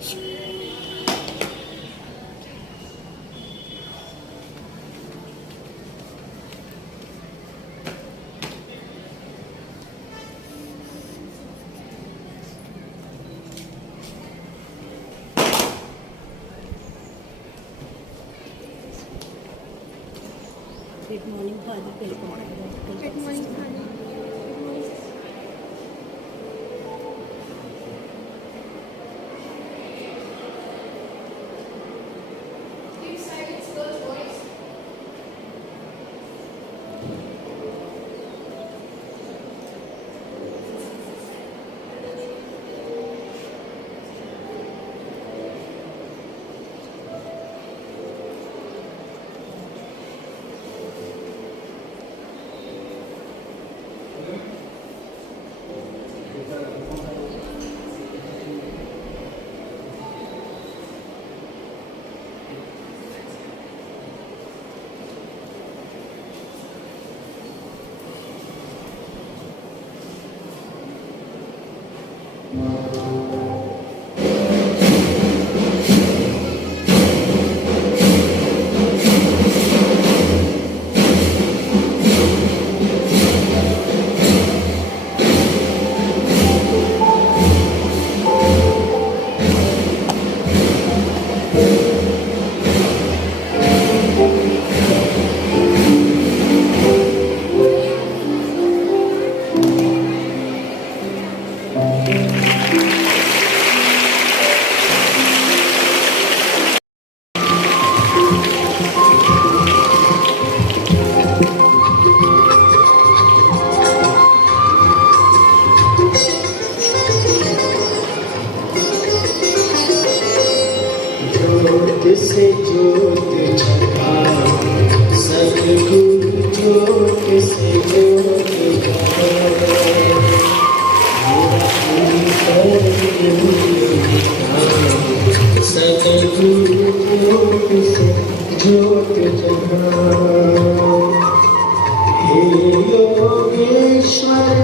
Good morning, Father. Good morning. Good morning, Father. Keep silence, girls, boys. से ज्योत जगा, सद्गुरु ज्योत से ज्योत जगा, सद्गुरु ज्योत से ज्योत जगा। हे योगेश्वर,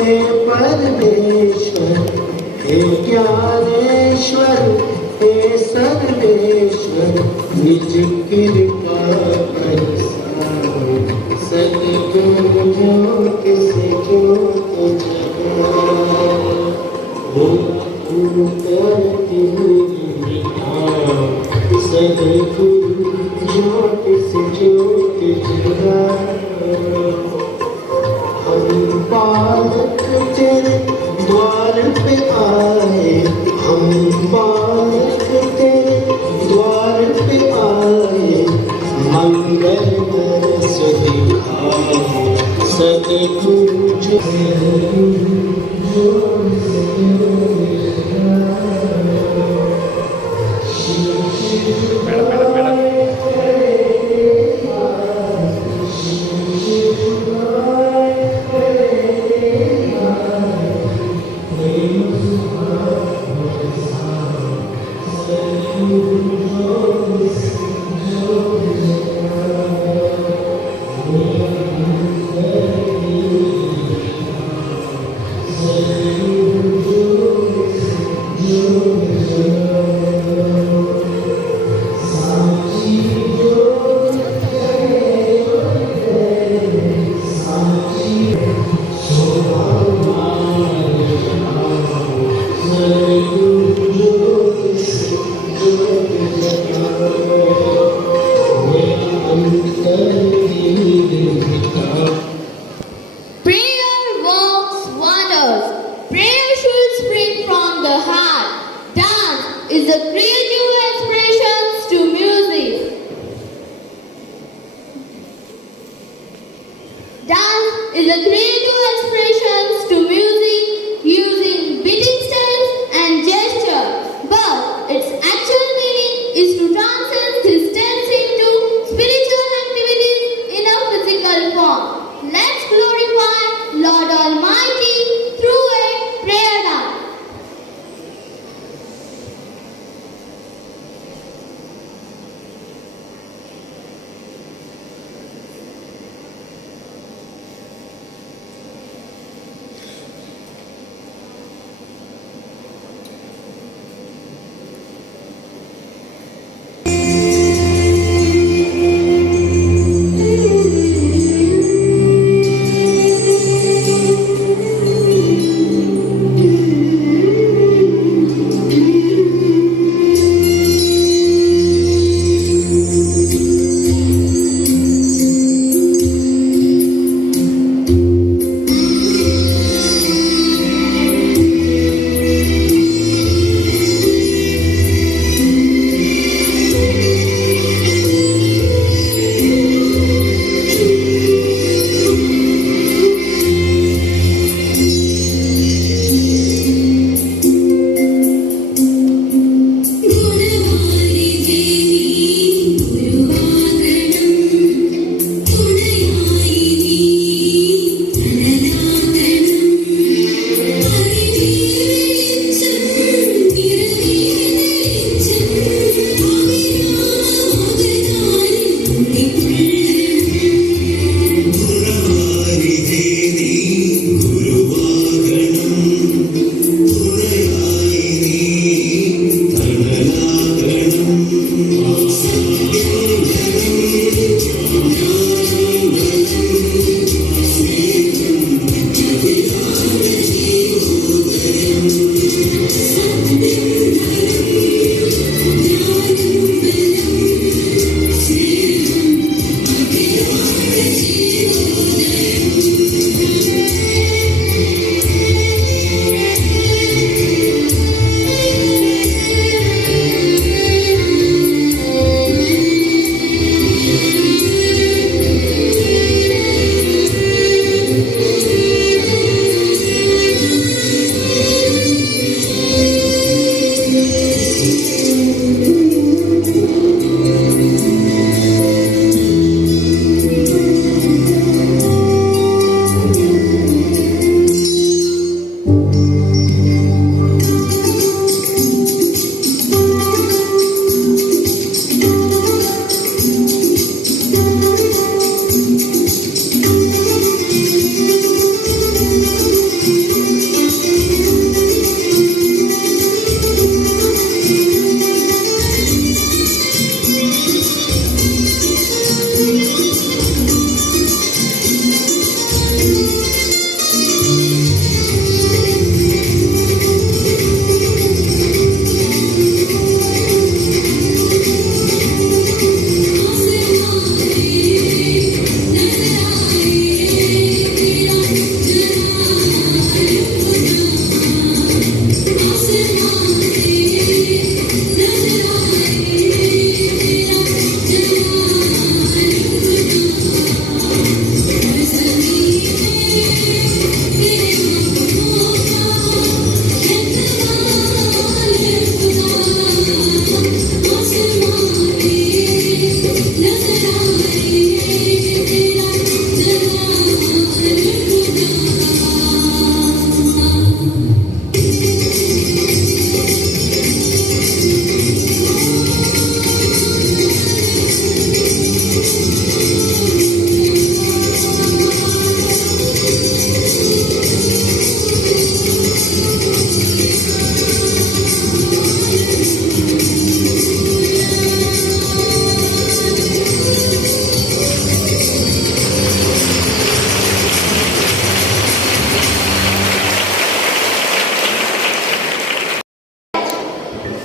हे परमेश्वर, हे ज्ञानेश्वर, हे सर्वेश्वर, निज कृपा बरसाओ, सद्गुरु ज्योत से ज्योत जगाओ। गुरु करती निभाओ, सद्गुरु ज्योत से ज्योत जगाओ। हम बालक तेरे द्वार पे आए, हम बालक तेरे द्वार पे आए, मंगल बरस दिखाए, सद्गुरु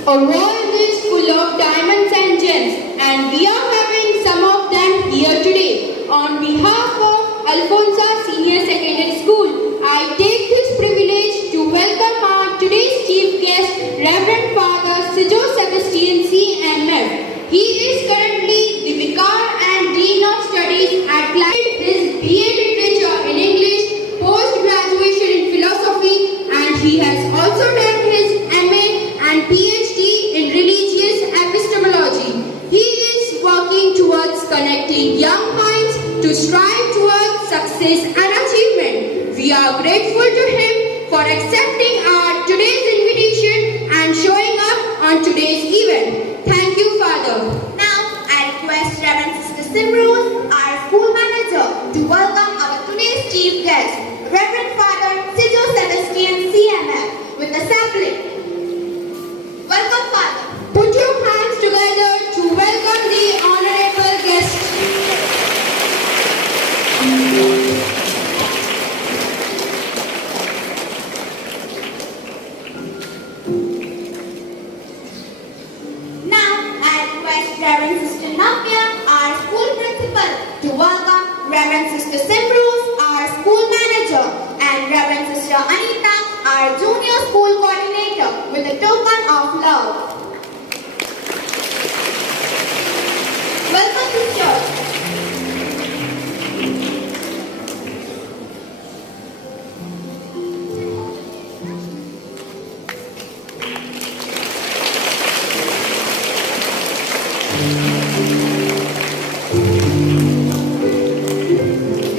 A world is full of diamonds and gems, and we are having some of them here today. On behalf of Alphonsa.Sr.Sec.School, I take this privilege to welcome our today's chief guest, Reverend Father Alphonsa.Sr.Sec.School. He is currently the Vicar and Dean of Studies at his BA Literature in English, post-graduation in Philosophy, and he has also done his MA and PhD in Religious Epistemology. He is working towards connecting young minds to strive towards success and achievement. We are grateful to him for accepting our today's invitation and showing up on today's event. Thank you, Father. Now, I request Reverend Sister Simrose, our school manager, to welcome our today's chief guest, Reverend Father Alphonsa.Sr.Sec.School, with the sapling. Welcome, Father. Put your hands together to welcome the honorable guest. Now, I request Reverend Sister Navya, our school principal, to welcome Reverend Sister Simrose, our school manager, and Reverend Sister Anita, our junior school coordinator, with a token of love. Welcome, sisters.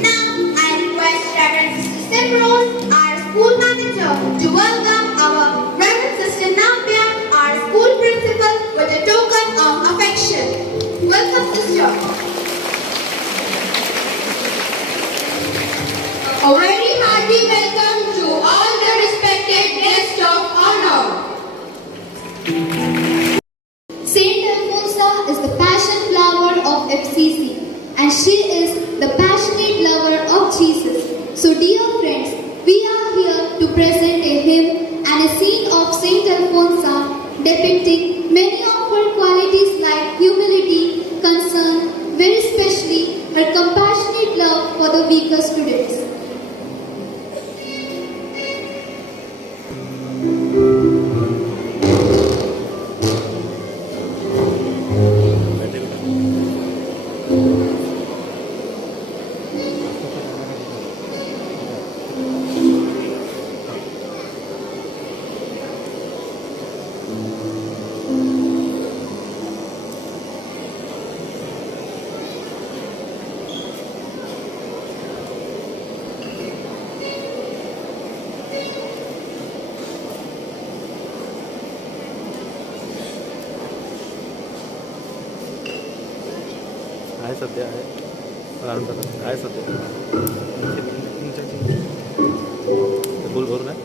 Now, I request Reverend Sister Simrose, our school manager, to welcome our Reverend Sister Navya, our school principal, with a token of affection. Welcome, sister. A very hearty welcome to all the respected guests of honor. Saint Alphonsa is the passion flower of FCC, and she is the passionate lover of Jesus. So dear friends, we are here to present a hymn and a scene of Saint Alphonsa depicting many of her qualities like humility, concern, very especially her compassionate love for the weaker students. आहे सध्या आहे आहे सध्या full भरून आहे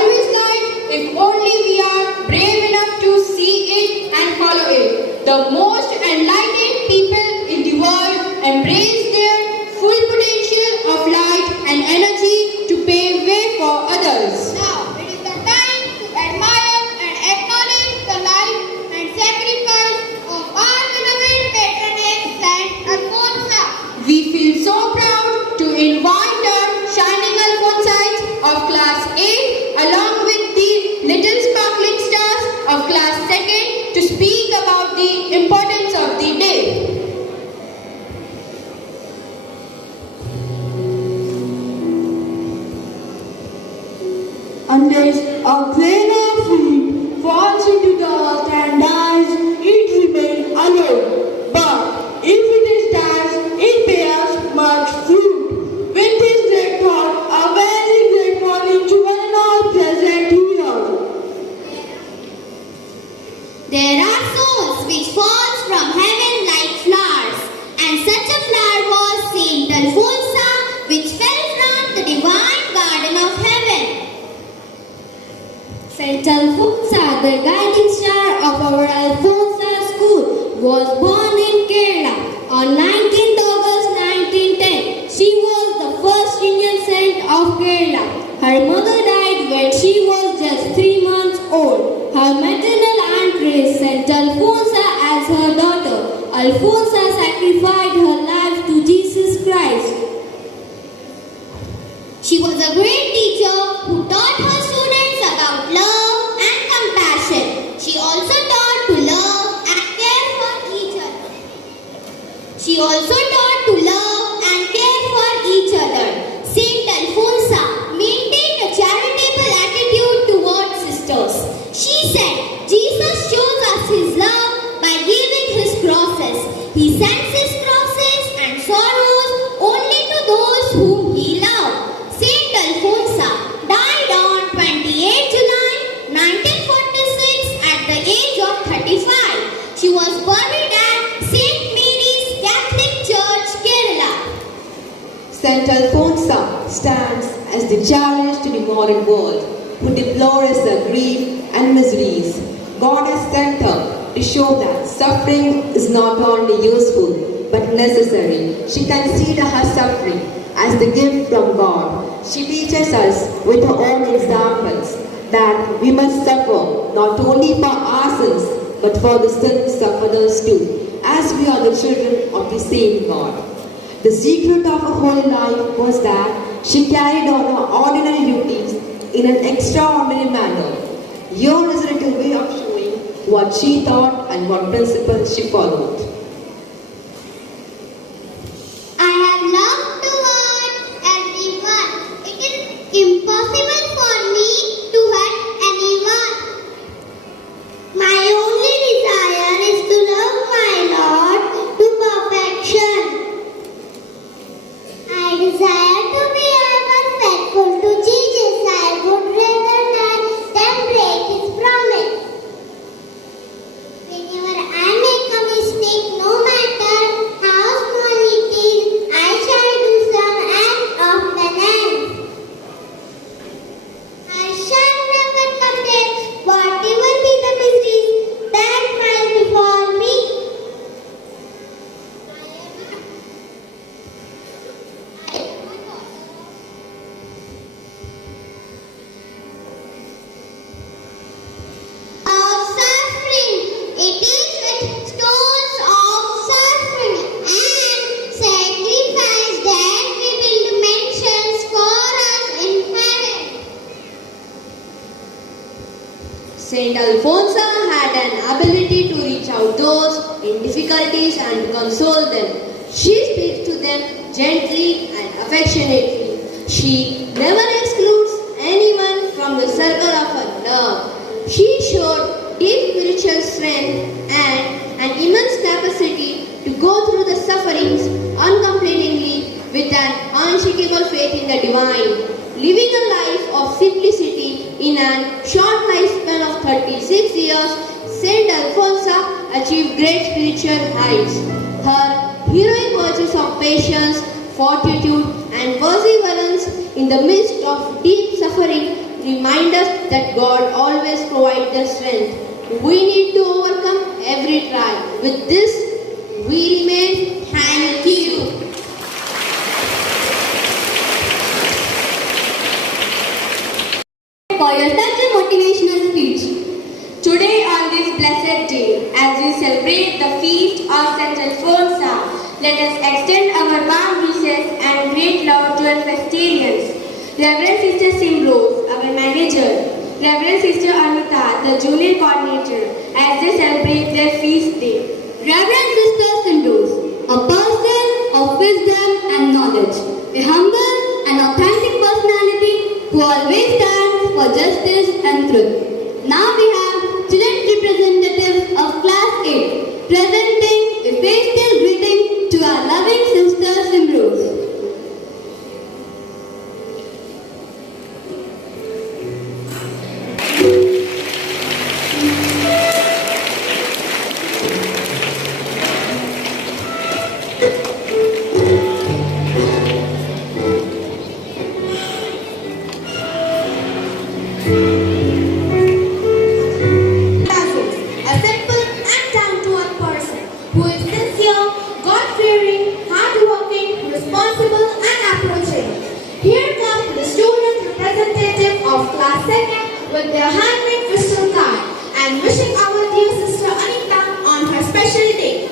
always light if only we are brave enough to see it and follow it. The most enlightened people in the world embrace their full potential of light and energy to pave way for others. Now, it is the time to admire and acknowledge the life and sacrifice of our beloved patroness, Saint Alphonsa. We feel so proud to invite our shining Alphonsites of class 8 along with the little sparkling stars of class 2nd to speak about the importance of the day. Unless a grain of wheat falls into the earth and dies, it remains alone. But if it stands, it bears much fruit. With this great thought, a very great morning to one and all present here. There are souls which falls from heaven like flowers, and such a flower was Saint Alphonsa, which fell from the divine garden of heaven. Saint Alphonsa, the guiding star of our Alphonsa.School, was born in Kerala on 19th August 1910. She was the first Indian saint of Kerala. Her mother died when she was just 3 months old. Her maternal aunt raised Saint Alphonsa as her daughter. Alphonsa sacrificed her life to Jesus Christ. She was a great teacher who taught her students about love and compassion. She also taught to love and care for each other. Saint Alphonsa maintained a charitable attitude towards sisters. She said, Jesus shows us his love by giving his crosses. He sends his crosses and sorrows only to those whom he loved. Saint Alphonsa died on 28 July 1946 at the age of 35. She was buried at St. Mary's Catholic Church, Kerala. Saint Alphonsa stands as the challenge to the modern world who deplores the grief and miseries. God has sent her to show that suffering is not only useful but necessary. She considers her suffering as the gift from God. She teaches us with her own examples that we must suffer not only for our sins but for the sins of others too, as we are the children of the same God. The secret of her holy life was that she carried on her ordinary duties in an extraordinary manner. Here is a little way of showing what she thought and what principles she followed. I have loved toward everyone. It is impossible for me to hurt anyone. My only desire is to love my Lord to perfection. I desire to be ever faithful to Jesus. I would rather die than break his promise. Whenever I make a mistake, no matter how small it is, I shall do some act of penance. I shall never forget whatever be the miseries that rise before me. Of suffering, it is with stones of suffering and sacrifice that we build mansions for us in heaven. Saint Alphonsa had an ability to reach out those in difficulties and to console them. She speaks to them gently and affectionately. She never excludes anyone from the circle of her love. She showed deep spiritual strength and an immense capacity to go through the sufferings uncomplainingly with an unshakable faith in the divine. Living a life of simplicity in a short lifespan of 36 years, Saint Alphonsa achieved great spiritual heights. Her heroic virtues of patience, fortitude, and perseverance in the midst of deep suffering remind us that God always provides the strength we need to overcome every trial. With this, we remain. Thank you. For your such a motivational speech. Today on this blessed day, as we celebrate the feast of Saint Alphonsa, let us extend our warm wishes and great love to our festerians. Reverend Sister Simrose, our manager, Reverend Sister Anita, the junior coordinator, as they celebrate their feast day. Reverend Sister Simrose, a person of wisdom and knowledge, a humble and authentic personality who always stands for justice and truth. Now we have student representatives of Class 8 presenting a festal greeting to our loving Sister Simrose. Who is sincere, God-fearing, hard-working, responsible and approachable. Here comes the student representative of Class 2nd with their handmade crystal card and wishing our dear sister Anita on her special day.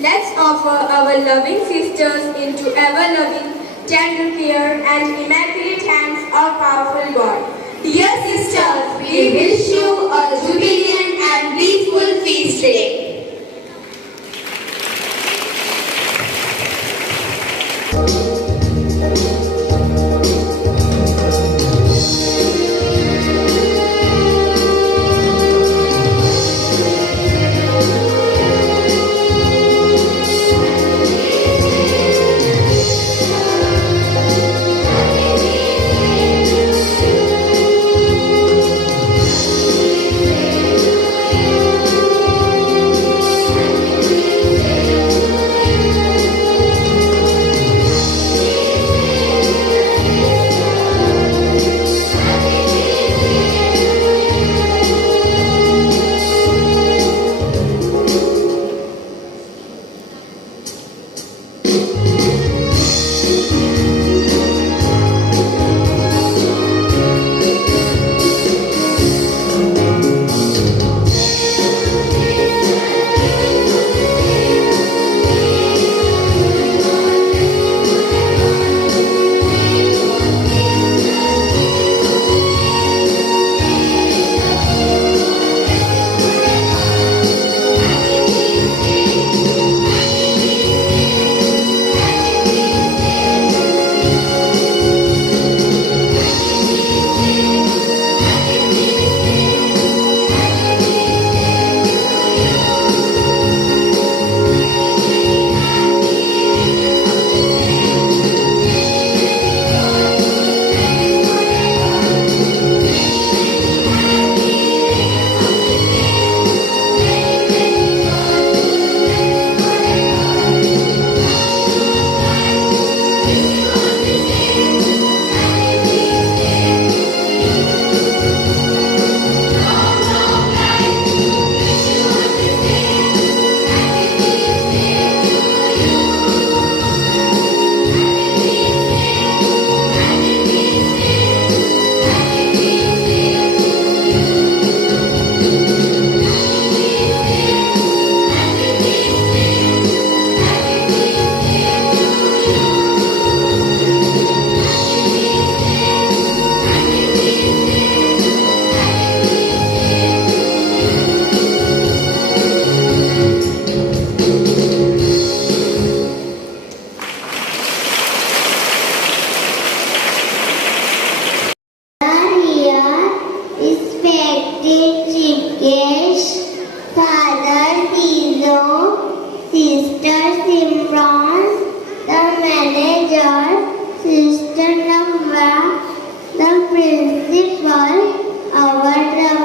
Let's offer our loving sisters into ever-loving, tender care and immaculate hands of powerful God. Dear sisters, we wish you a jubilant and blissful feast day.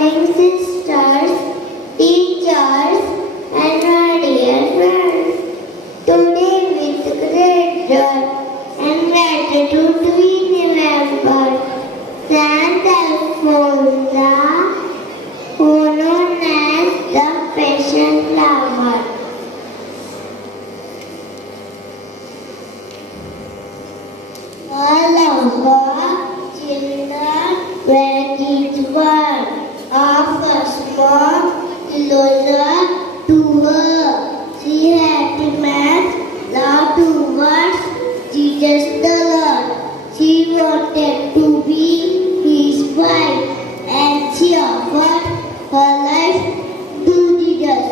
darling sisters, teachers, and my dear friends. Today with great joy and gratitude we remember Saint Alphonsa, who known as the Passion Flower. All of our children were each one of a small closer to her. She had immense love towards Jesus the Lord. She wanted to be his wife, and she offered her life to Jesus.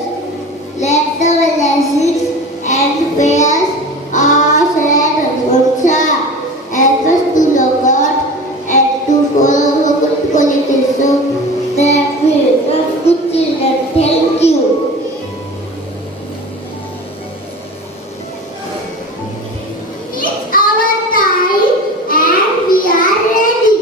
Let the blessings and prayers of Saint Alphonsa help us to love God and to follow good qualities of their good children. Thank you. It's our time and we are ready.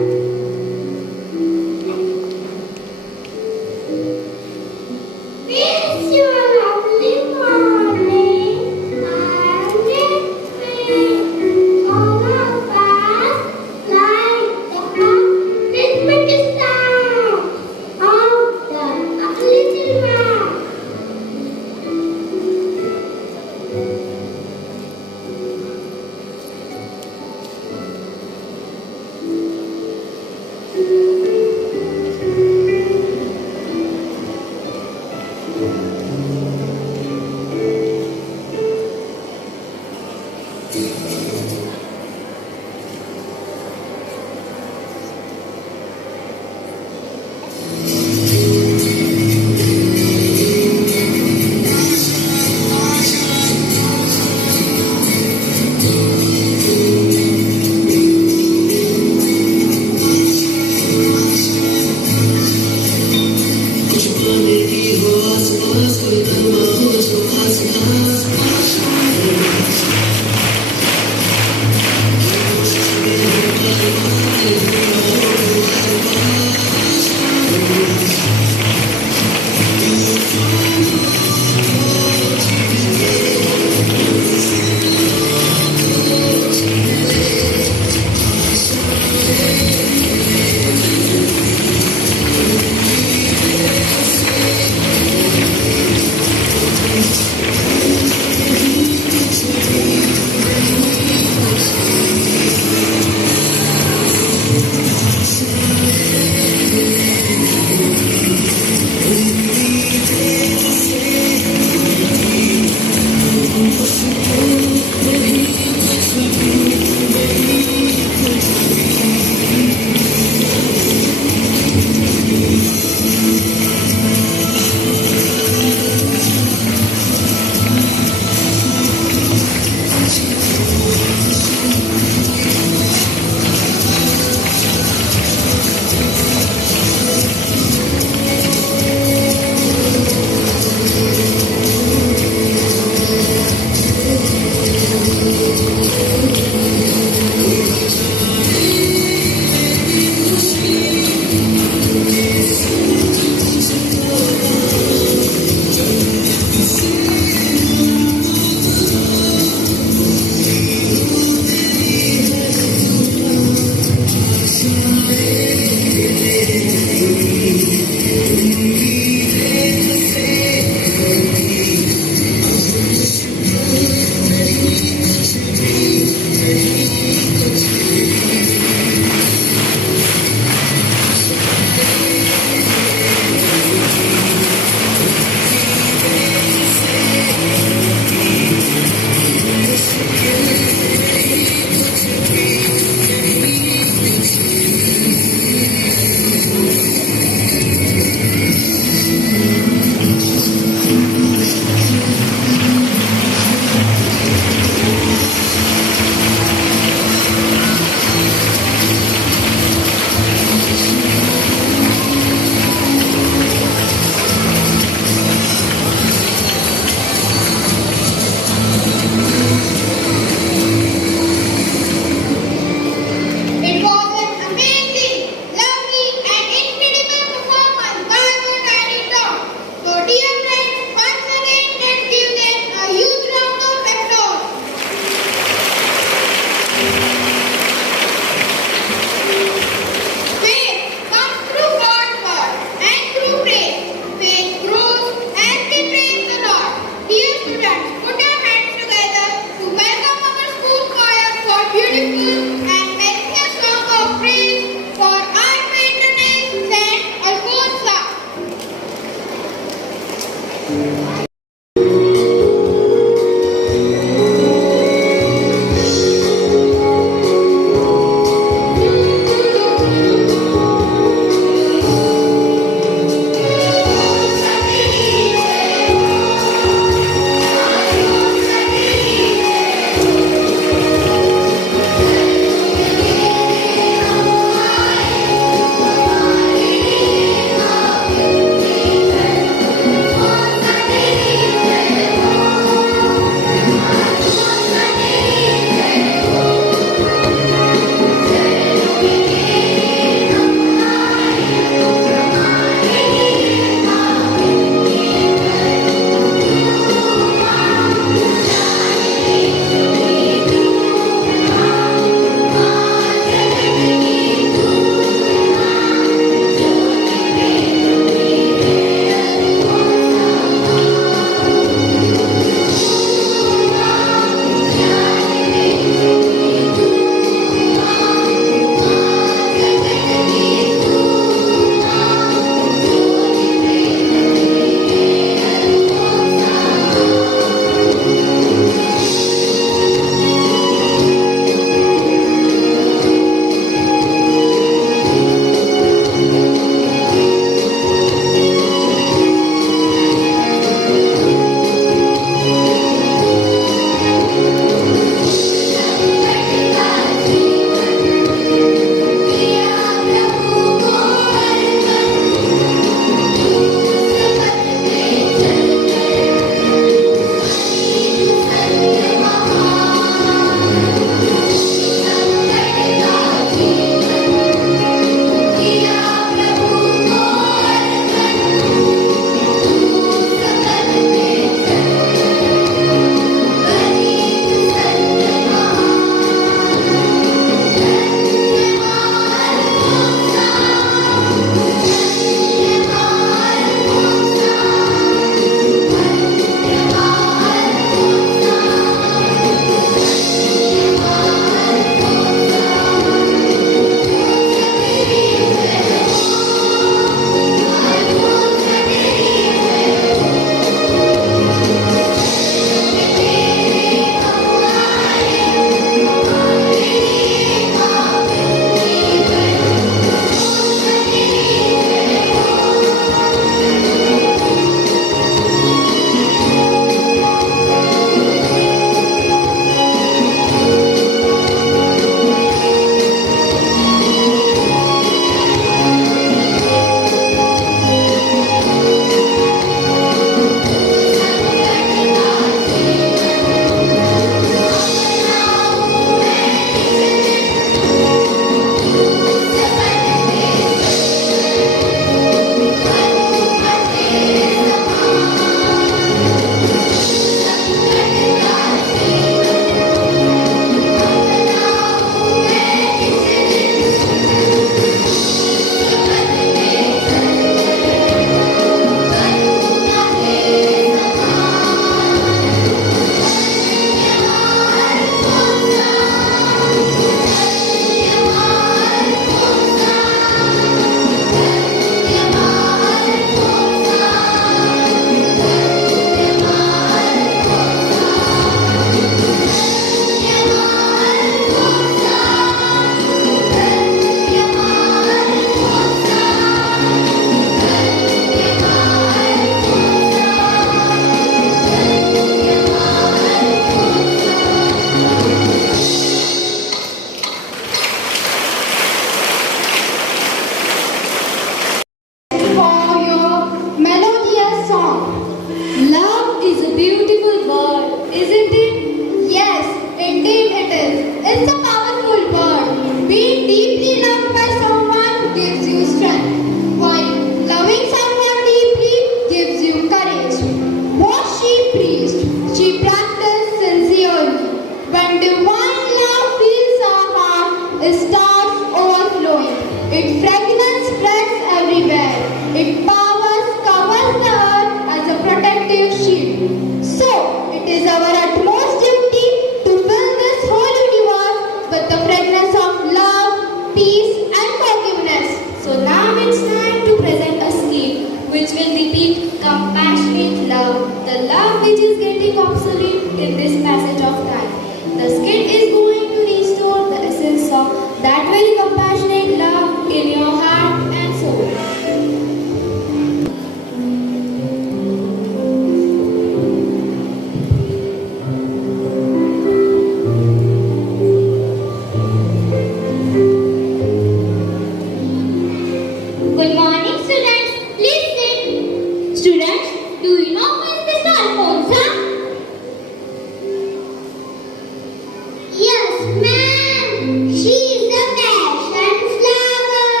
She is the passion flower.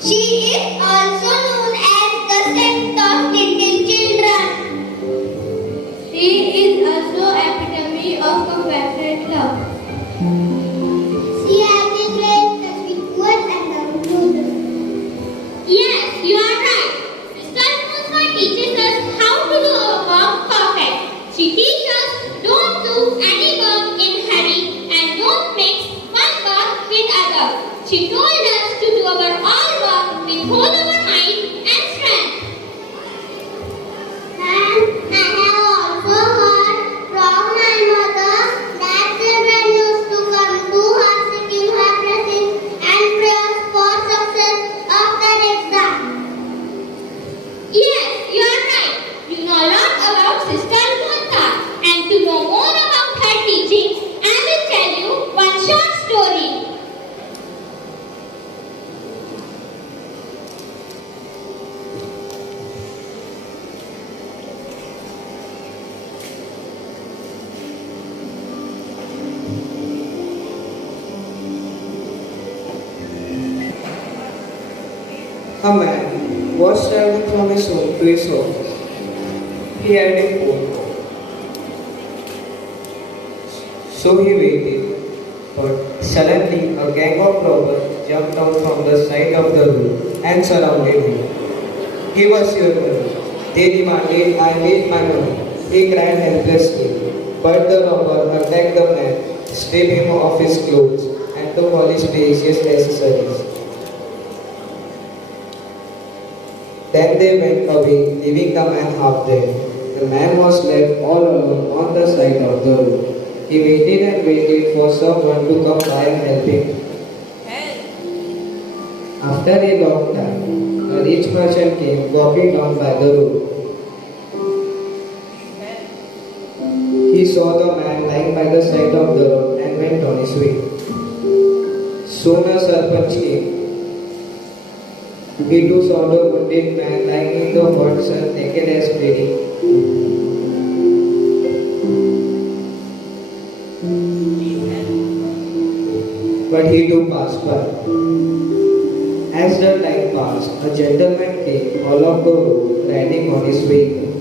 She is also known as the saint of little children. She is also epitome of compassionate love. She has been raised the sweet word and the rude. Yes, you are right. Sister Alphonsa teaches us how to do our work perfect. She teaches us don't do any work in hurry and don't mix one work with other. She told us to do our all work with whole our might and strength. And I have also heard from my mother that children used to come to her seeking her blessing and prayers for success of their exam. Yes, you are right. You know a lot about Sister Alphonsa, and to know more about her teaching, I will tell you one short story. A man was traveling from his home to his office. He had a phone call. So he waited, but suddenly a gang of robbers jumped down from the side of the road and surrounded him. Give us your money. They demanded, I need my money. He cried helplessly, but the robber attacked the man, stripped him of his clothes, and took all his precious accessories. Then they went away, leaving the man half dead. The man was left all alone on the side of the road. He waited and waited for someone to come by and help him. After a long time, a rich merchant came walking down by the road. He saw the man lying by the side of the road and went on his way. Soon a serpent came. He too saw the wounded man lying in the hot sun, naked as bleeding. But he too passed by. As the time passed, a gentleman came along the road riding on his vehicle.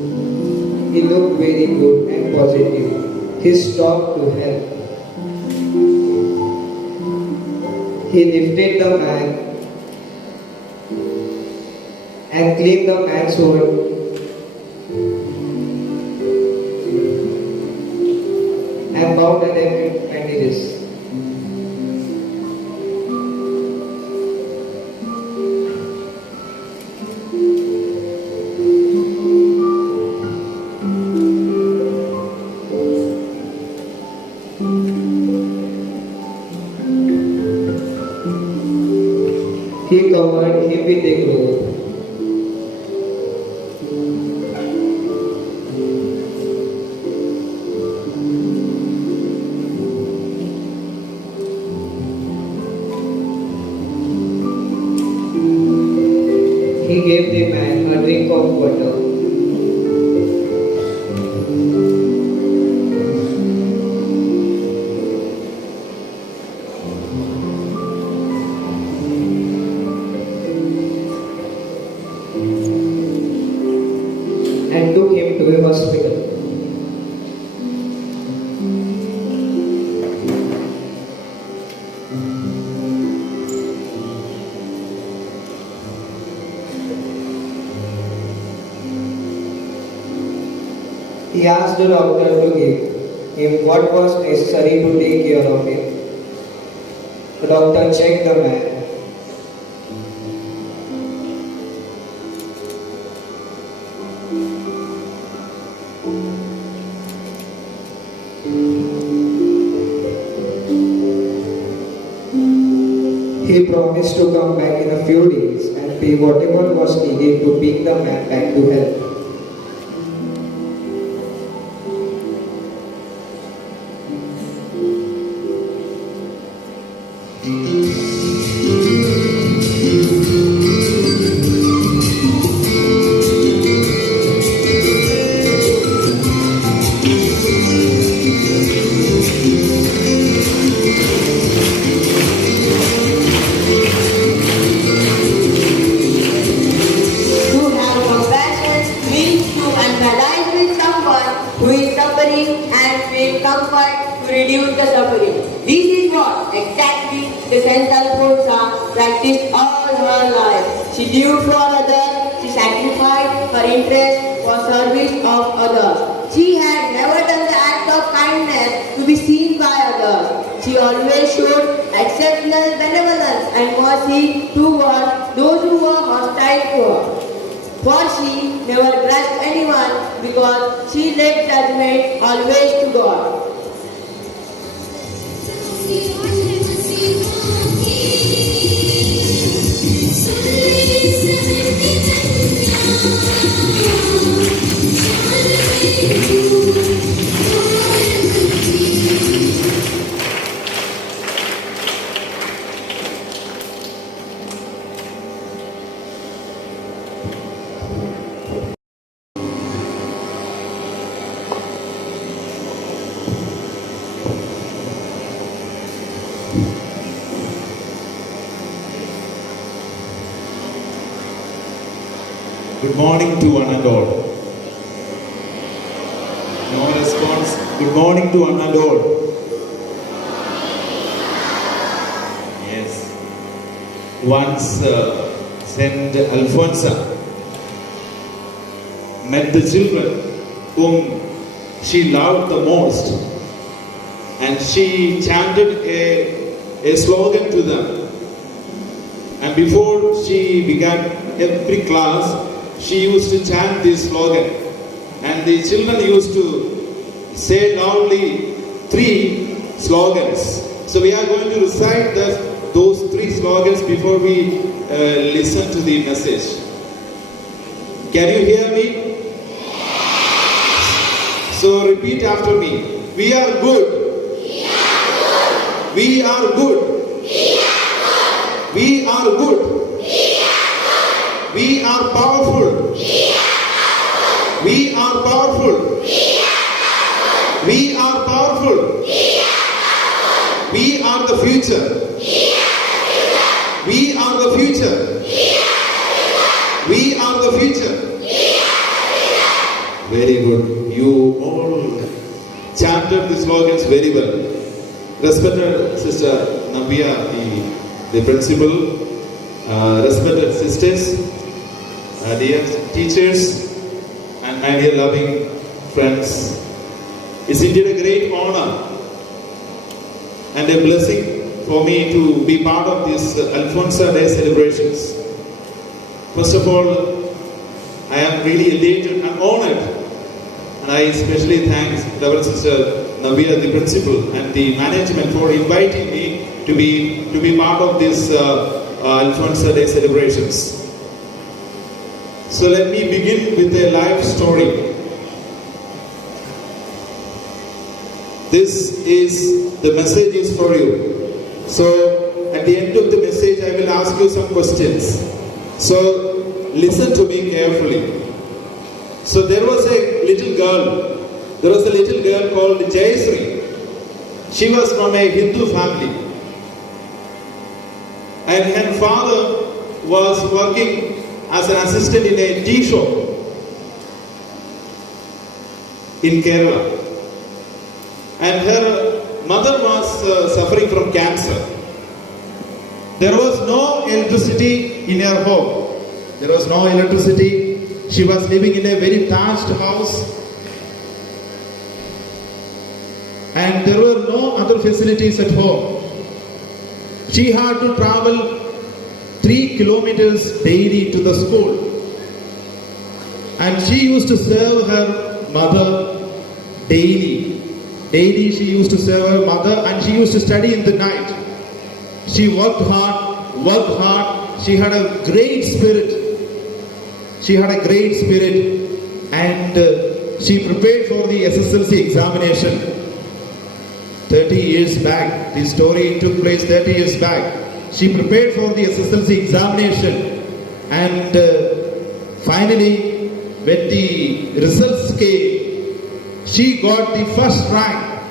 He looked very good and positive. He stopped to help. He lifted the man and cleaned the man's wound and bound them with bandages. He covered him with a cloth. He gave the man a drink of water. And took him to a hospital. He asked the doctor to give him what was necessary to take care of him. The doctor checked the man. He promised to come back in a few days and pay whatever was needed to bring the man back to health. practiced all her life. She lived for others. She sacrificed her interest for service of others. She had never done the act of kindness to be seen by others. She always showed exceptional benevolence and mercy towards those who were hostile to her. For she never grudged anyone because she left judgment always to God. Good morning to one and all. No response. Good morning to one and all. Yes. Once Saint Alphonsa met the children whom she loved the most, and she chanted a slogan to them. And before she began every class, she used to chant this slogan, and the children used to say loudly 3 slogans. So we are going to recite those 3 slogans before we listen to the message. Can you hear me? So repeat after me. We are good. We are good. We are good. We are powerful. We are powerful. We are powerful. We are the future. We are the future. We are the future. Very good. You all chanted the slogans very well. Respected Sister Nabia, the principal, respected sisters, dear teachers, and my dear loving friends, it's indeed a great honor and a blessing for me to be part of this Alphonsa Day Celebrations. First of all, I am really elated and honored, and I especially thank Reverend Sister Nabia, the principal, and the management for inviting me to be part of this Alphonsa Day Celebrations. So let me begin with a life story. This is the message is for you. So at the end of the message, I will ask you some questions. So listen to me carefully. So there was a little girl. There was a little girl called Jayasri. She was from a Hindu family. And her father was working as an assistant in a tea shop in Kerala. And her mother was suffering from cancer. There was no electricity in her home. There was no electricity. She was living in a very thatched house. And there were no other facilities at home. She had to travel 3 kilometers daily to the school. And she used to serve her mother daily. Daily she used to serve her mother, and she used to study in the night. She worked hard. She had a great spirit. And she prepared for the SSLC examination 30 years back. This story took place 30 years back. She prepared for the SSLC examination, and finally, when the results came, she got the first rank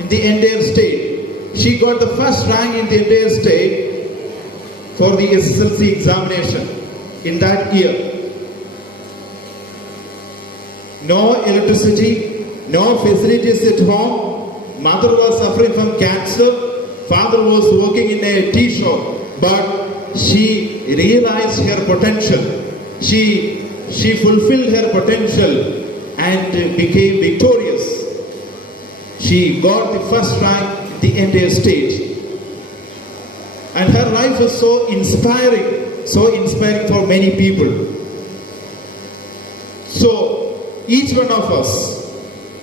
in the entire state. She got the first rank in the entire state for the SSLC examination in that year. No electricity, no facilities at home. Mother was suffering from cancer. Father was working in a tea shop. But she realized her potential. She fulfilled her potential and became victorious. She got the first rank in the entire state. And her life was so inspiring for many people. So, each one of us,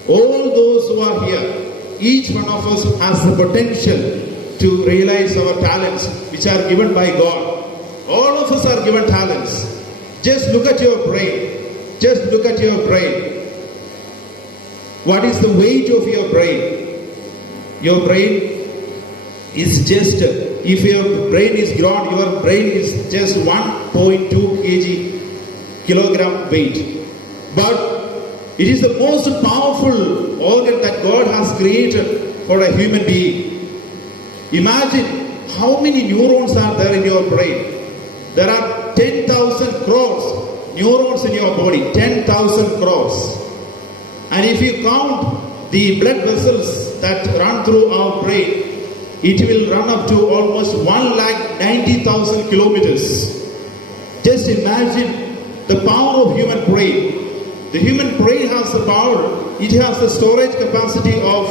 all those who are here, each one of us has the potential to realize our talents which are given by God. All of us are given talents. Just look at your brain. Just look at your brain. What is the weight of your brain? Your brain is just, if your brain is grown, your brain is just 1.2 kilogram weight. But it is the most powerful organ that God has created for a human being. Imagine how many neurons are there in your brain. There are 10,000 crores neurons in your body. 10,000 crores. And if you count the blood vessels that run through our brain, it will run up to almost 1,90,000 kilometers. Just imagine the power of human brain. The human brain has the power. It has the storage capacity of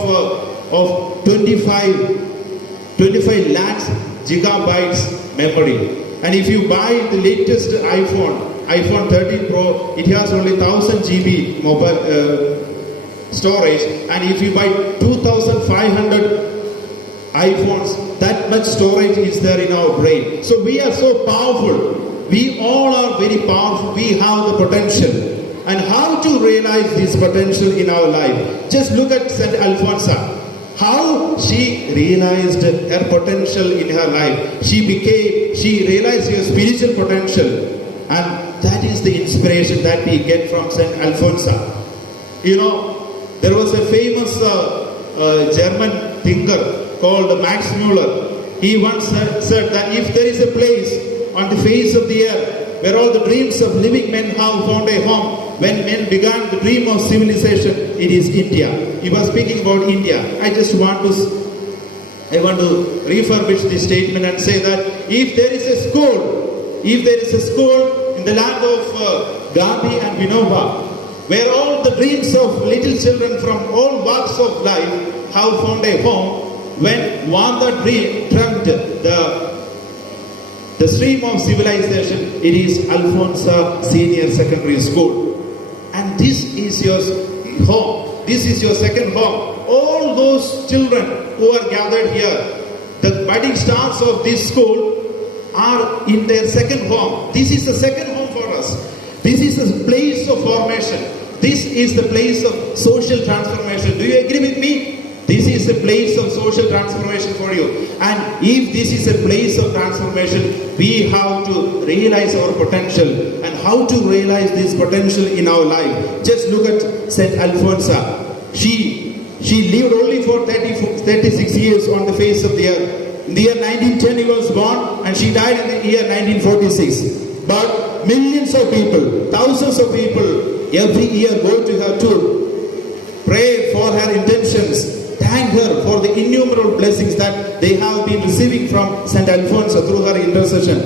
25 lakhs gigabytes memory. And if you buy the latest iPhone 13 Pro, it has only 1000 GB mobile storage. And if you buy 2500 iPhones, that much storage is there in our brain. So we are so powerful. We all are very powerful. We have the potential. And how to realize this potential in our life? Just look at St. Alphonsa. How she realized her potential in her life. She realized her spiritual potential. And that is the inspiration that we get from St. Alphonsa. You know, there was a famous German thinker called Max Muller. He once said that if there is a place on the face of the earth where all the dreams of living men have found a home, when men began the dream of civilization, it is India. He was speaking about India. I want to refurbish this statement and say that if there is a school in the land of Gandhi and Vinoba, where all the dreams of little children from all walks of life have found a home, when Wanda dreamt the stream of civilization, it is Alphonsa.Sr.Sec.School. And this is your home. This is your second home. All those children who are gathered here, the budding stars of this school are in their second home. This is the second home for us. This is the place of formation. This is the place of social transformation. Do you agree with me? This is a place of social transformation for you. And if this is a place of transformation, we have to realize our potential. And how to realize this potential in our life? Just look at St. Alphonsa. She lived only for 36 years on the face of the earth. In the year 1910 he was born and she died in the year 1946. But millions of people, thousands of people every year go to her to pray for her intentions. Thank her for the innumerable blessings that they have been receiving from St. Alphonsa through her intercession.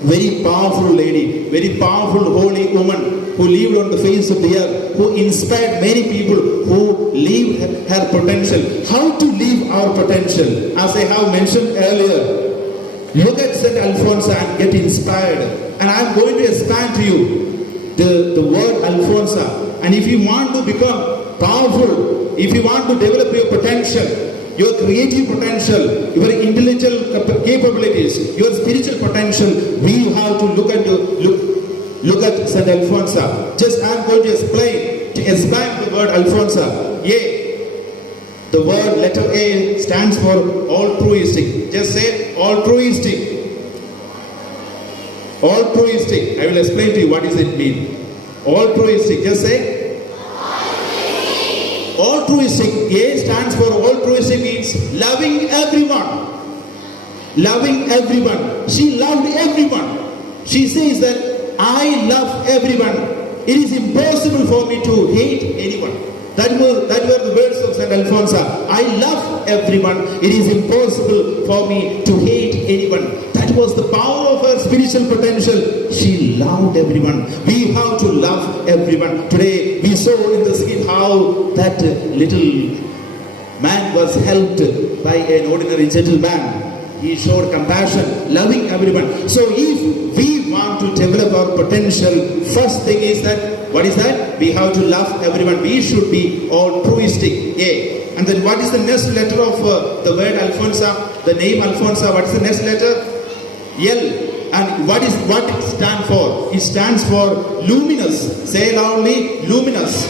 Very powerful lady, very powerful holy woman who lived on the face of the earth, who inspired many people who lived her potential. How to live our potential? As I have mentioned earlier, look at St. Alphonsa and get inspired. And I am going to expand to you the word Alphonsa. And if you want to become powerful, if you want to develop your potential, your creative potential, your intellectual capabilities, your spiritual potential, we have to look at St. Alphonsa. Just I am going to explain the word Alphonsa. The word letter A stands for altruistic. Just say altruistic. Altruistic. I will explain to you what does it mean. Altruistic. Just say altruistic. A stands for altruistic, means loving everyone. Loving everyone. She loved everyone. She says that I love everyone. It is impossible for me to hate anyone. That were the words of St. Alphonsa. I love everyone. It is impossible for me to hate anyone. That That was the power of her spiritual potential. She loved everyone. We have to love everyone. Today we saw in the scene how that little man was helped by an ordinary gentleman. He showed compassion, loving everyone. So if we want to develop our potential, first thing is that, what is that? We have to love everyone. We should be altruistic. Yeah. And then what is the next letter of the word Alphonsa? The name Alphonsa, what is the next letter? L. And what it stand for? It stands for luminous. Say loudly, luminous.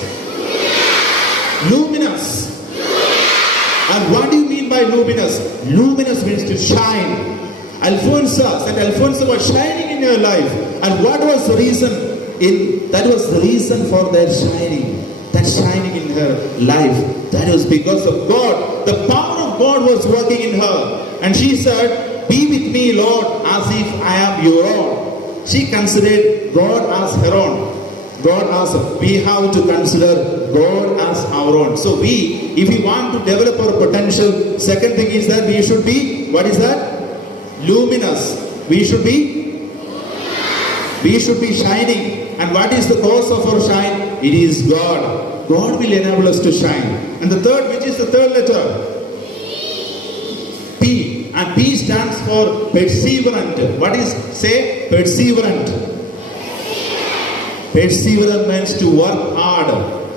Luminous. And what do you mean by luminous? Luminous means to shine. Alphonsa, Saint Alphonsa was shining in your life. And what was the reason? That was the reason for that shining. That shining in her life. That was because of God. The power of God was working in her. And she said, be with me, Lord, as if I am your own. She considered God as her own. We have to consider God as our own. So if we want to develop our potential, second thing is that we should be, what is that? Luminous. We should be shining. And what is the cause of our shine? It is God. God will enable us to shine. And the third, which is the third letter? P. And P stands for perseverant. What is, say, perseverant? Perseverance means to work hard,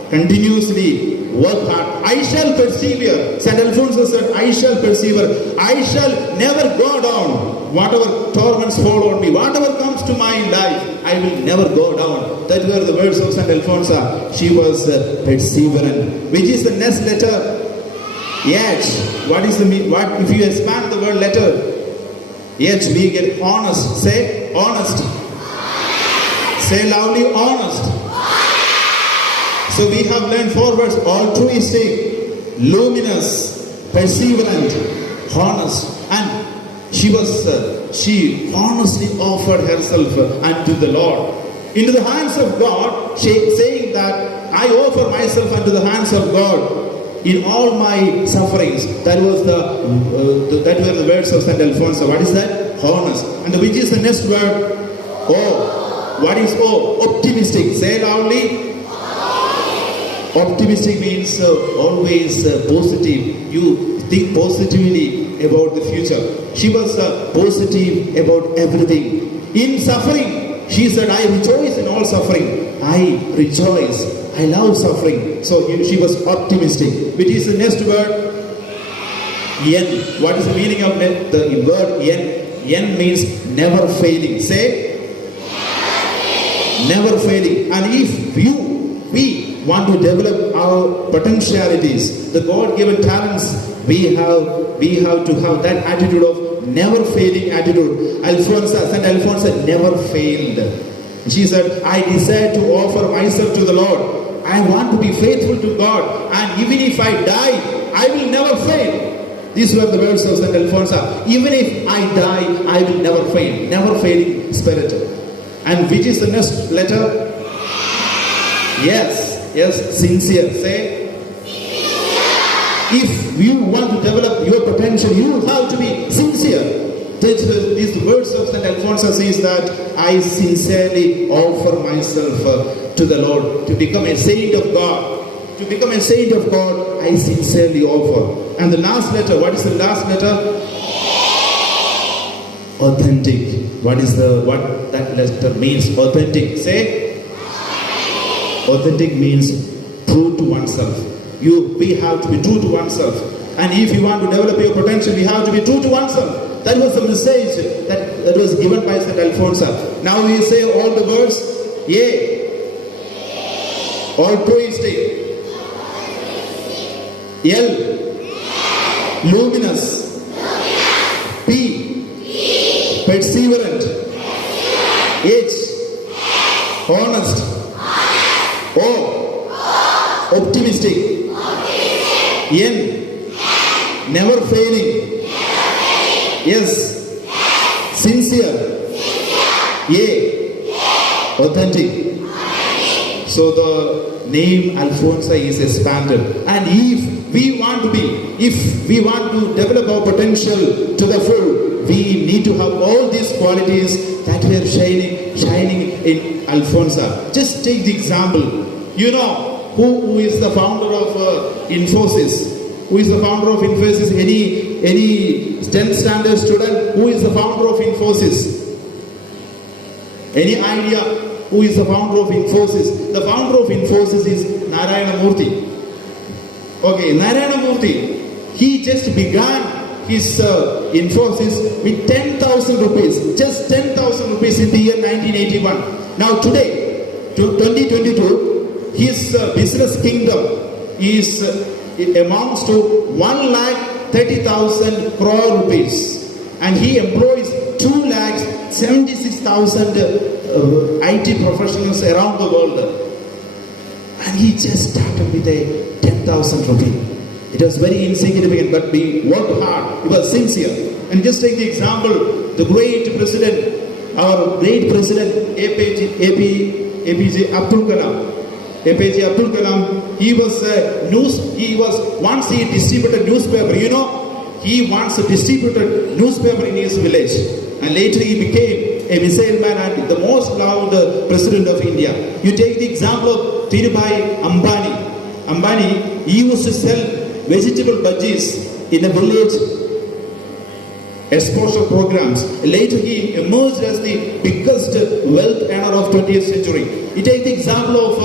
continuously work hard. I shall persevere. Saint Alphonsa said, I shall persevere. I shall never go down. Whatever torments fall on me, whatever comes to my life, I will never go down. That were the words of Saint Alphonsa. She was perseverant. Which is the next letter? H. What is the what? If you expand the word letter, H, we get honest. Say honest. Say loudly, honest. So we have learned 4 words: altruistic, luminous, perseverant, honest. And she honestly offered herself unto the Lord, into the hands of God, saying that I offer myself unto the hands of God in all my sufferings. That was that were the words of Saint Alphonsa. What is that? Honest. And which is the next word? O. What is O? Optimistic. Say loudly. Optimistic means always positive. You think positively about the future. She was positive about everything. In suffering, she said, I rejoice in all suffering. I rejoice. I love suffering. So she was optimistic. Which is the next word? N. What is the meaning of the word N? N means never failing. Say never failing. And if we want to develop our potentialities, the God-given talents, we have to have that attitude of never failing attitude. Saint Alphonsa never failed. She said, I desire to offer myself to the Lord. I want to be faithful to God, and even if I die, I will never fail. These were the words of Saint Alphonsa. Even if I die, I will never fail. Never failing spirit. And which is the next letter? Yes, sincere. Say, if you want to develop your potential, you have to be sincere. These words of Saint Alphonsa says that I sincerely offer myself to the Lord to become a saint of God. To become a saint of God, I sincerely offer. And the last letter, what is the last letter? Authentic. What that letter means? Authentic. Say. Authentic means true to oneself. We have to be true to oneself. And if you want to develop your potential, we have to be true to oneself. That was the message that was given by Saint Alphonsa. Now we say all the words. A. Altruistic. L. Luminous. P. Perseverant. H. Honest. O. Optimistic. N. Never failing. Yes. Sincere. A. Authentic. So the name Alphonsa is expanded. And if we want to develop our potential to the full, we need to have all these qualities that were shining in Alphonsa. Just take the example. You know who is the founder of Infosys? Who is the founder of Infosys? Any 10th standard student? Who is the founder of Infosys? Any idea who is the founder of Infosys? The founder of Infosys is Narayana Murthy. Okay, Narayana Murthy, he just began his Infosys with 10,000 rupees. Just 10,000 rupees in the year 1981. Now today, 2022, his business kingdom is amounts to 1,30,000 crore rupees, and he employs 2,76,000 IT professionals around the world, and he just started with a 10,000 rupee. It was very insignificant, but we worked hard. He was sincere. And just take the example, the great president, our great president APJ Abdul Kalam. APJ Abdul Kalam, he distributed newspaper. You know, he once distributed newspaper in his village, and later he became a missile man and the most loved president of India. You take the example of Dhirubhai Ambani. Ambani, he used to sell vegetable bhajis in a village exposure programs. Later he emerged as the biggest wealth earner of 20th century. You take the example of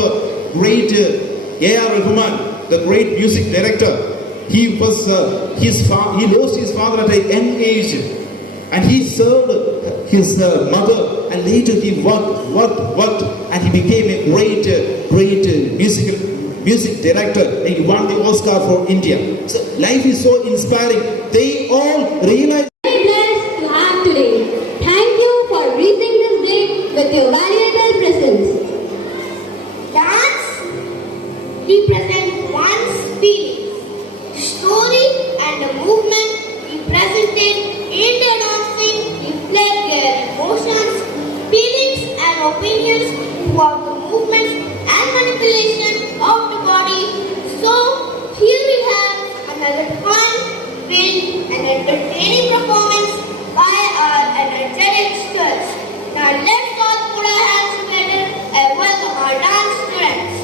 great A.R. Rahman, the great music director. He lost his father at a young age, and he served his mother, and later he worked, and he became a great music director, and he won the Oscar for India. So life is so inspiring. They all realize. Very blessed to have today. Thank you for gracing this day with your valuable presence. Dance represents one's feelings. Story and the movement represented in the dancing reflect their emotions, feelings and opinions throughout the movements and manipulation of the body. So here we have another fun, filled and entertaining performance by our energetic students. Now let's all put our hands together and welcome our dance students.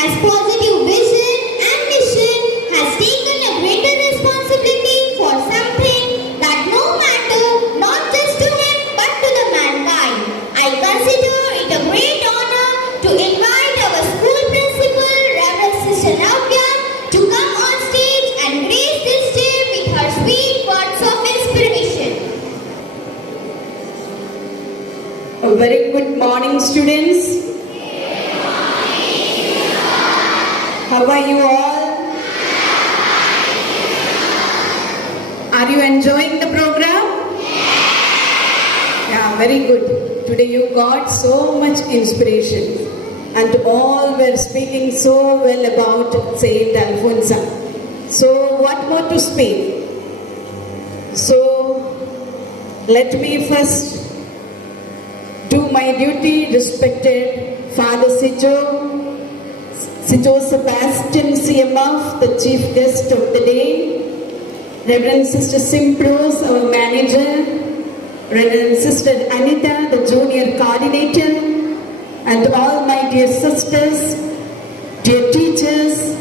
has positive vision and mission, has taken a greater responsibility for something that no matter not just to him but to the mankind. I consider it a great honor to invite our school principal, Reverend Sister Navya, to come on stage and grace this day with her sweet words of inspiration. A very good morning, students. How are you all? Are you enjoying the program? Yeah, very good. Today you got so much inspiration and all were speaking so well about Saint Alphonsa. So what more to speak? So let me first do my duty, respected Father Sebastian CMF, the chief guest of the day, Reverend Sister Simprose, our manager, Reverend Sister Anita, the junior coordinator, and all my dear sisters, dear teachers,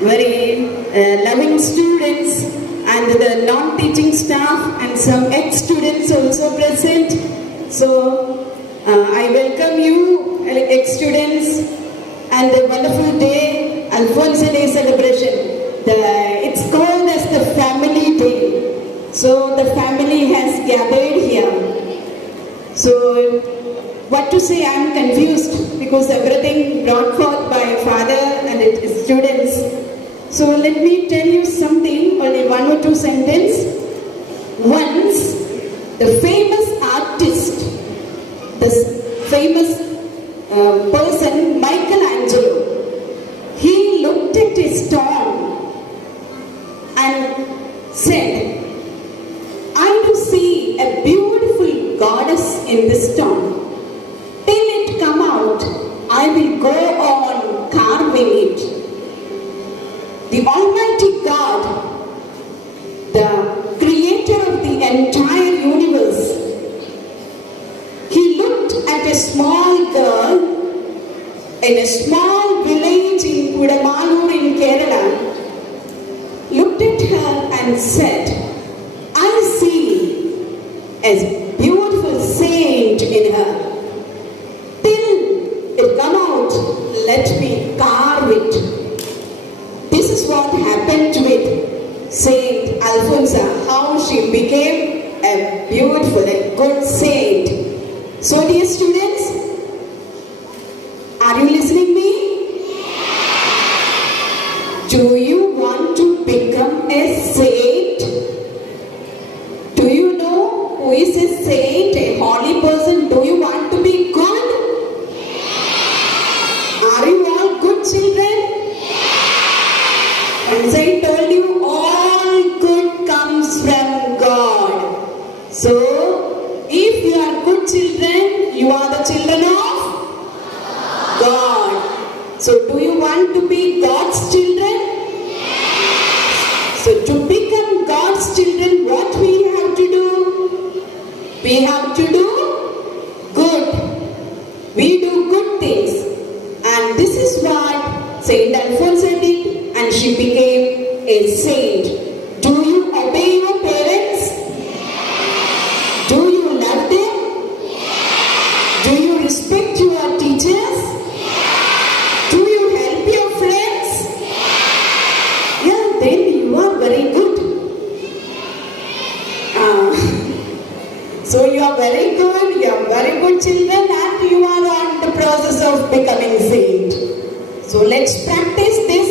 very loving students, and the non-teaching staff, and some ex-students also present. So, I welcome you, ex-students, and a wonderful day, Alphonsa Day Celebration. It's called as the family day. So, the family has gathered here. So, what to say, I'm confused because everything brought forth by Father and his students. So, let me tell you something, only one or two sentences. Once, the famous artist, the famous person, Michelangelo, he looked at a stone and said, I do see a beautiful goddess in this stone. Till it come out, I will go on carving it. The Almighty God, the creator of the entire universe, he looked at a small girl in a small village in Kudamalur in Kerala, looked at her and said, I see a beautiful saint in her. Till it come out, let me carve it. This is what happened with Saint Alphonsa, how she became a beautiful, a good saint. So dear students, are you listening me? Do you want to become a saint? Do you know who is a saint, a holy person? Do you want to be good? Are you all good children? And Saint told you all good comes from God. So, if you are good children, you are the children of God. So, do you want to be God's children? So, to become God's children, what we have to do? We have to do good. We do good things. And this is what Saint Alphonsa did, and she became a saint. Do you obey your parents? Do you love them? Do you respect your teachers? Do you help your friends? Yeah, then you are very good. So you are very good, you are very good children, and you are on the process of becoming saint. So let's practice this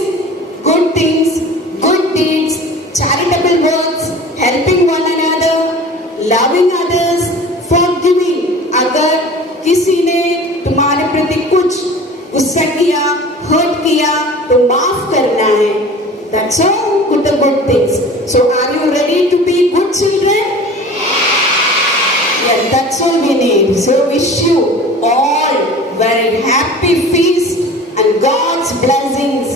good things, good deeds, charitable works, helping one another, loving others, forgiving. अगर किसी ने तुम्हारे प्रति कुछ गुस्सा किया, hurt किया, तो माफ करना है. That's all good things. So are you ready to be good children? Yeah, that's all we need. So wish you all very happy feast and God's blessings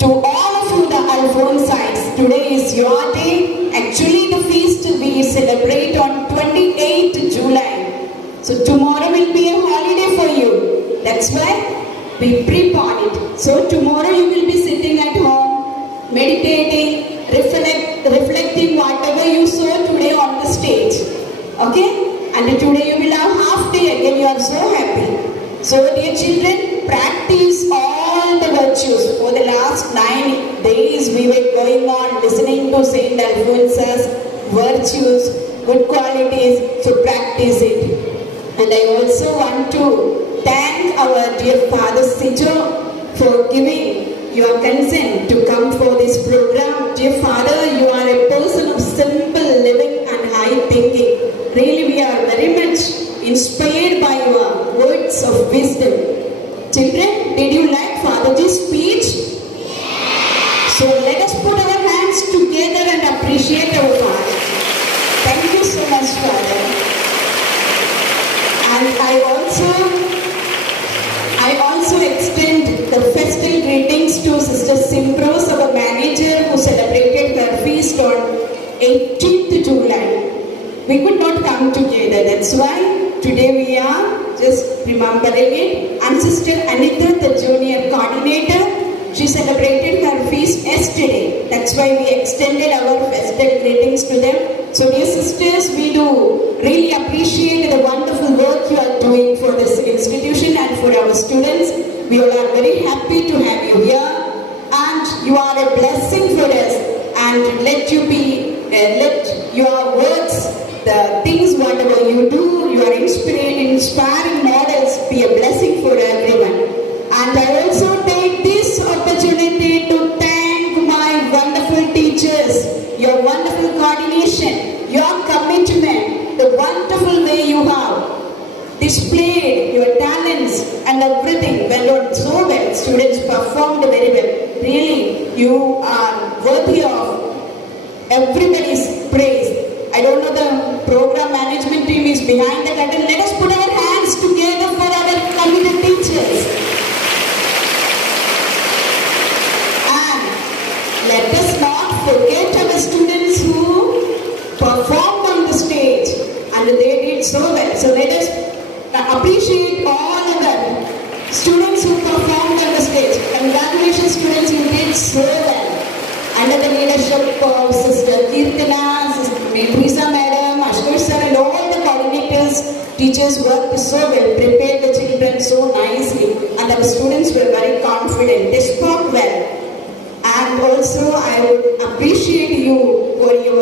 to all of you, the Alphonsites. Today is your day. Actually, the feast we celebrate on 28th July. So tomorrow will be a holiday for you. That's why we prepone it. So tomorrow you will be sitting at home, meditating, reflecting whatever you saw today on the stage. Okay? And today you will have half day again, you are so happy. So dear children, practice all the virtues. For the last 9 days we were going on listening to Saint Alphonsa's virtues, good qualities, so practice it. And I also want to thank our dear Father Sijo for giving your consent to come for this program. Dear Father, you are a person of simple living and high thinking. Really, we are very much inspired by your words of wisdom. Children, did you like Fatherji's speech? So let us put our hands together and appreciate our Father. Thank you so much, Father. And I also extend the festive greetings to Sister Simprose, our manager, who celebrated her feast on 18th July. We could not come together, that's why today we are just remembering it. And Sister Anita, the junior coordinator, she celebrated her feast yesterday. That's why we extended our festive greetings to them. So dear sisters, we do really appreciate the wonderful work you are doing for this institution and for our students. We all are very happy to have you here, and you are a blessing for us. And let your words, the things whatever you do, your inspiring models be a blessing for everyone. And I also take this opportunity to thank my wonderful teachers, your wonderful coordination, your commitment, the wonderful way you have displayed your talents and everything went on so well. Students performed very well. Really, you are worthy of everybody's praise. I don't know, the program management team is behind the curtain. Let us put our hands together for our committed teachers. And let us not forget our students who performed on the stage and they did so well. So let us appreciate all of them. Students who performed on the stage. Congratulations students, you did so well. Under the leadership of Sister Kirtana, Sister Teresa Madam, Ashwar Sir and all the coordinators, teachers worked so well, prepared the children so nicely, and our students were very confident, they spoke well. And also I would appreciate you for your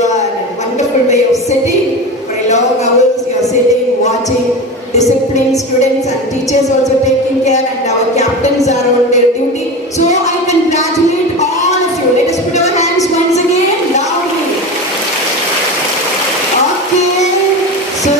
wonderful way of sitting. For long hours you are sitting, watching, disciplined students and teachers also taking care, and our captains are on their duty. So I congratulate all of you. Let us put our hands once again loudly. Okay, so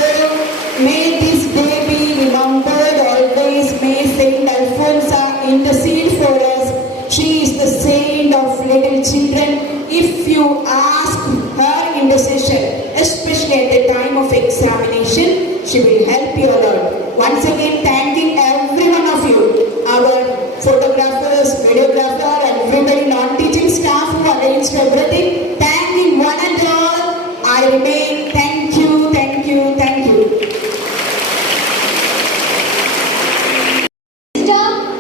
may this day be remembered always. May Saint Alphonsa intercede for us. She is the saint of little children. If you ask her intercession, especially at the time of examination, she will help you a lot. Once again, thanking every one of you, our photographers, videographer, and everybody, non-teaching staff who arranged everything. Thanking one and all, I remain. Thank you, thank you, thank you.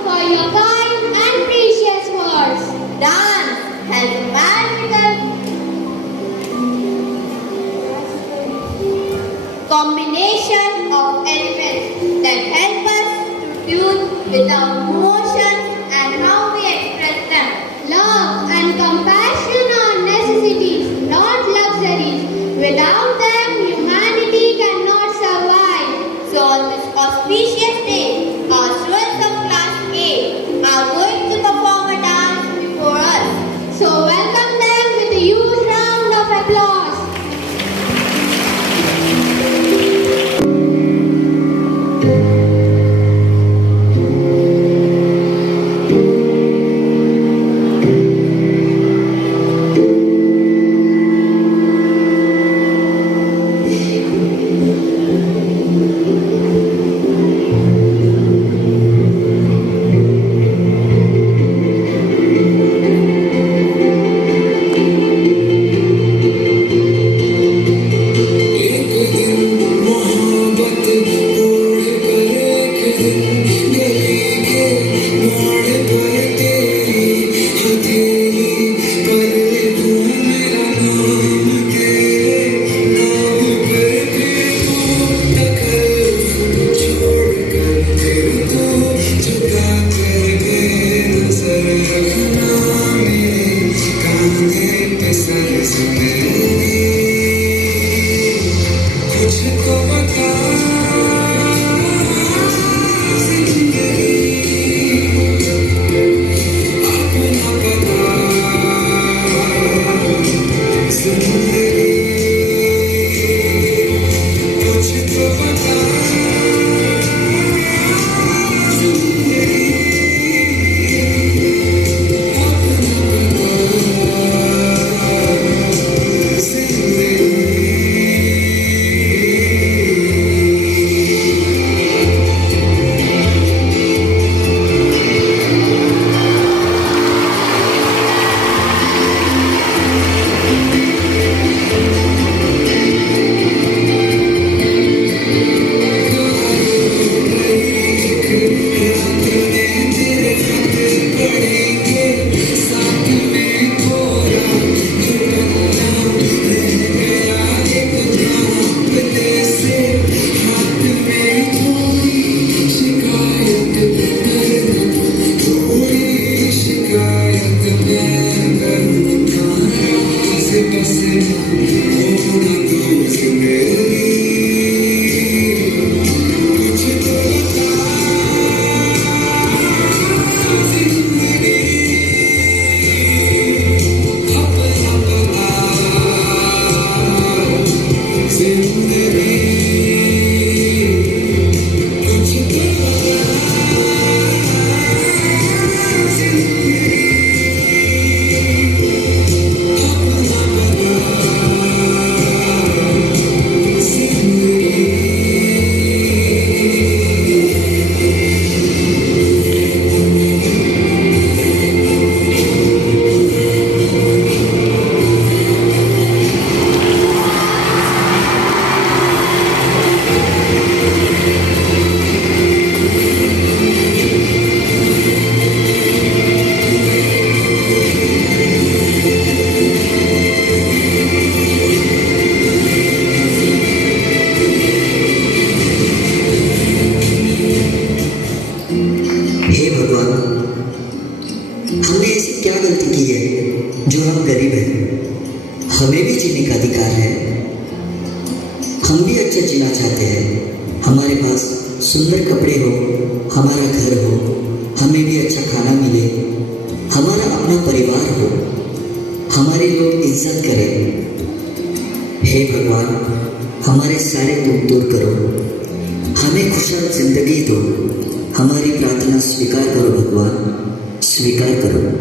For your kind and precious words. Dance has a magical combination of elements that help us to tune with our emotions and how we express them. Love and compassion are necessities, not luxuries. Without them, humanity cannot survive. So on this auspicious day, our students of class A are going to perform a dance before us. So welcome them with a huge round of applause. गली के हमें भी जीने का अधिकार है। हम भी अच्छा जीना चाहते हैं। हमारे पास सुंदर कपड़े हो, हमारा घर हो, हमें भी अच्छा खाना मिले, हमारा अपना परिवार हो, हमारे लोग इज्जत करें। हे भगवान, हमारे सारे दुख दूर करो, हमें खुशहाल जिंदगी दो। हमारी प्रार्थना स्वीकार करो भगवान, स्वीकार करो।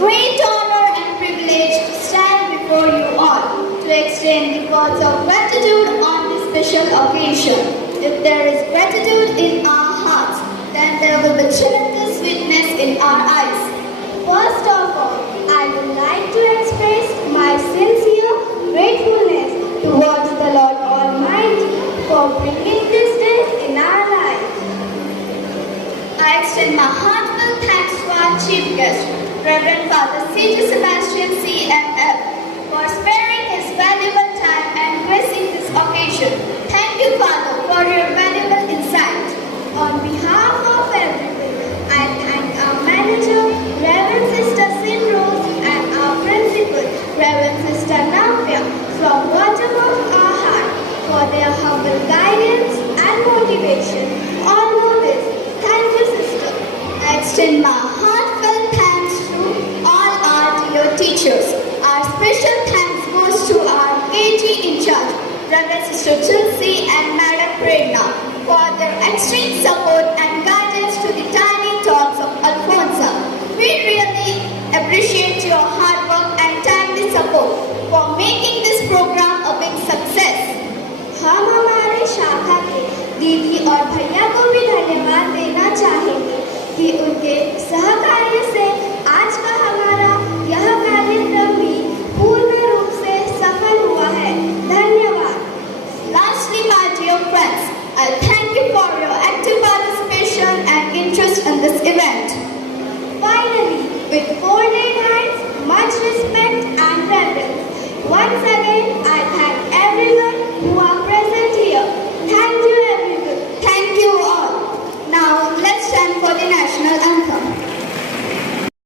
great honor and privilege to stand before you all to extend the words of gratitude on this special occasion. If there is gratitude in our hearts, then there will be tremendous sweetness in our eyes. First of all, I would like to express my sincere gratefulness towards the Lord Almighty for bringing this day in our life. I extend my heartfelt thanks to our chief guest, Reverend Father C.J.Sebastian, for sparing his valuable time and gracing this occasion. Thank you, Father, for your valuable insight. On behalf of everyone, I thank our manager, Reverend Sister Simrose, and our principal, Reverend Sister Navya, from bottom of our heart for their humble guidance and motivation. All know this. Thank you, sister. I extend my heartfelt thanks to all our dear teachers. Our special thanks goes to our KG in charge, Reverend Sister Chelsea and Madam Prerna, for their extreme support and guidance to the tiny thoughts of Alphonsa. We really appreciate your hard work and timely support for making this program a big success. हम हमारे शाखा के दीदी और भैया को भी धन्यवाद देना चाहेंगे कि उनके सहकार्य से आज का हमारा यह कार्यक्रम भी पूर्ण रूप से सफल हुआ है. धन्यवाद. Lastly, my dear friends, I thank you for your